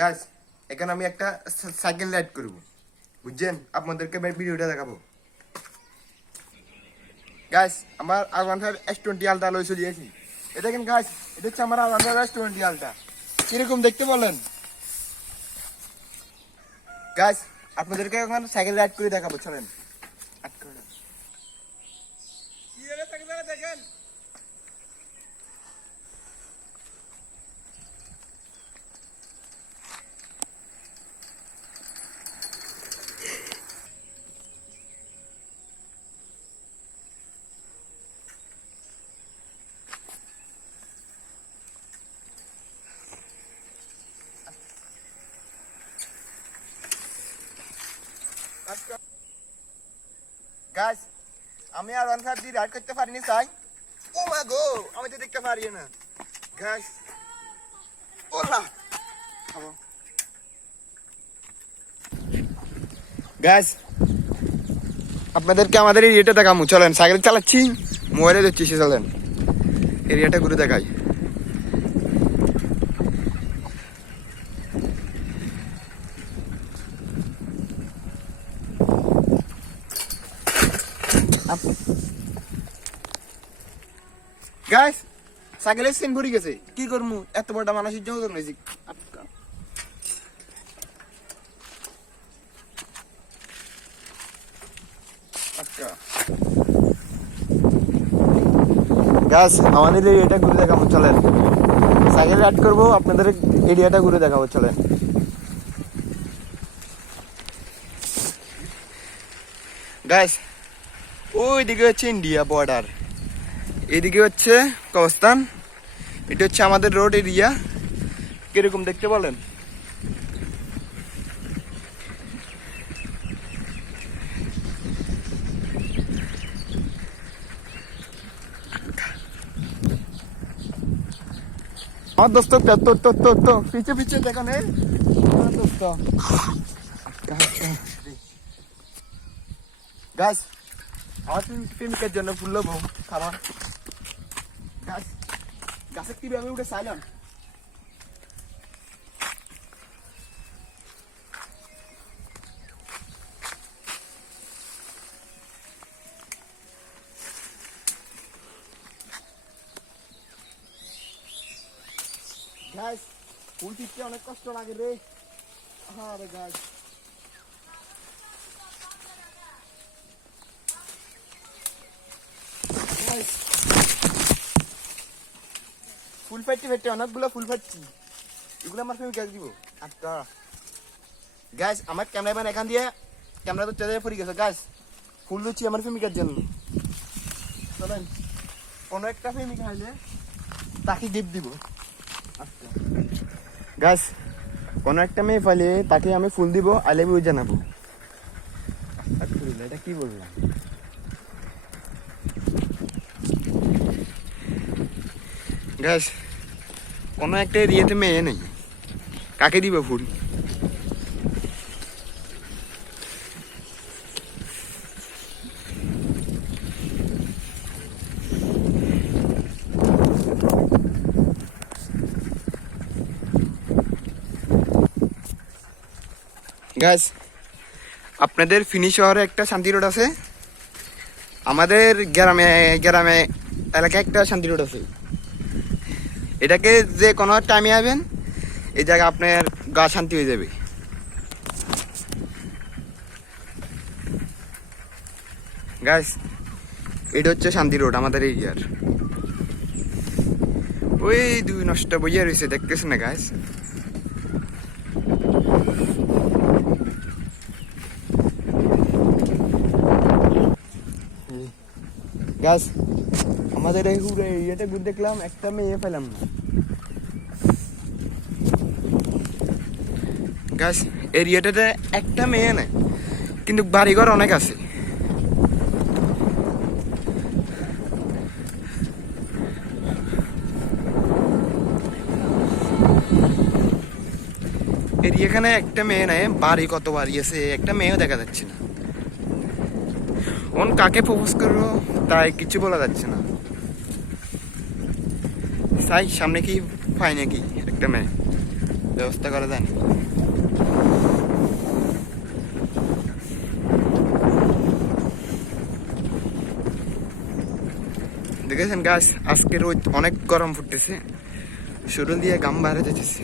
গাইস এখানে আমি একটা সাইকেল রাইড করব, বুঝছেন? আপনাদেরকে ভিডিওটা দেখাবো। গাইস আমার R15 S20 আলটা লই চলে আসি। এটা দেখেন গাইস, এটা হচ্ছে আমার R15 S20 আলটা। কিরকম দেখতে বলেন? গাইস আপনাদেরকে এখন সাইকেল রাইড করে দেখাবো, চলেন। কি এর সাইকেল দেখেন। গাইস আমি R15 দিয়ে রাইড করতে পারিনি চাই। ও মা গো, আমি তো দেখতে পারি না। গাইস ওলা গাইস আপনাদেরকে আমাদের এরিয়াটা দেখাবো, চলেন। সাইকেল চালাচ্ছি, মোবাইলে দেখছি, চলেন এরিয়াটা ঘুরে দেখাই। গাইস সাইকেলের সিন ভরে গেছে, কি করবো? এত বড়টা মানুষের জন্য নিয়েছি। গাইস আমাদের এরিয়াটা ঘুরে দেখাবো, চলেন। সাইকেল রাইড করবো, আপনাদের এরিয়াটা ঘুরে দেখাবো, চলেন। গাইস ওই দিকে হচ্ছে ইন্ডিয়া বর্ডার, এদিকে হচ্ছে কবরস্থান, এটা হচ্ছে আমাদের রোড এরিয়া। কিরকম দেখতে বলেন? আমার দোস্ত তো পিছে পিছে দেখো নে দোস্ত। গাছ আমার প্রেমিকের জন্য ফুল লোবো খাবার। গাছ গাছের কিভাবে উঠে চাইলাম। গাছ ফুল টিপতে অনেক কষ্ট লাগে রে। আরে গাছ ফুল ফাইটতে ফাইটতে অনেকগুলো ফুল ফাটছি, এগুলো আমার ফেমি গাছ দিব। আচ্ছা গাছ আমার ক্যামেরাম্যান এখান দিয়ে ক্যামেরা তো চলে পড়ে গেছে। গাছ ফুল দিচ্ছি আমার ফেমিকার জন্য, চলেন। কোনো একটা ফেমিকা হইলে তাকে গিফট দিব। আচ্ছা গাছ কোনো একটা মেয়ে পাইলে তাকে আমি ফুল দিব, আই লাভ ইউ জানাবো। এটা কি বললাম? গাছ কোনো একটা এরিয়াতে মেয়ে নেই, কাকে দিব ফুল? গাছ আপনাদের ফিনি শহরে একটা শান্তি রোড আছে, আমাদের গ্রামে গ্রামে এলাকায় একটা শান্তি রোড আছে। এটাকে যে কোনো টাইমে আসবেন, এই জায়গায় আপনার গা শান্তি হয়ে যাবে। গাছ এটা হচ্ছে শান্তি রোড আমাদের এরিয়ার। ওই দুই নষ্ট বইয়া রয়েছে, দেখতেছে না গাছ? গাছ আমাদের এই ঘুরে এরিয়াটা ঘুরে দেখলাম, একটা মেয়ে পেলাম না। গাছ এরিয়াটাতে একটা মেয়ে নেই, কিন্তু বাড়িঘর অনেক আছে। এখানে একটা মেয়ে নাই, বাড়ি কত বাড়ি আছে, একটা মেয়েও দেখা যাচ্ছে না। কাকে প্রপোজ করবো তাই কিছু বলা যাচ্ছে না। তাই সামনে কি পাই নাকি একটা মেয়ে? ব্যবস্থা করা যায় না। দেখেছেন গাছ, আজকে রোদ অনেক গরম ফুটতেছে, শরীর দিয়ে ঘাম বাইরে যেতেছে।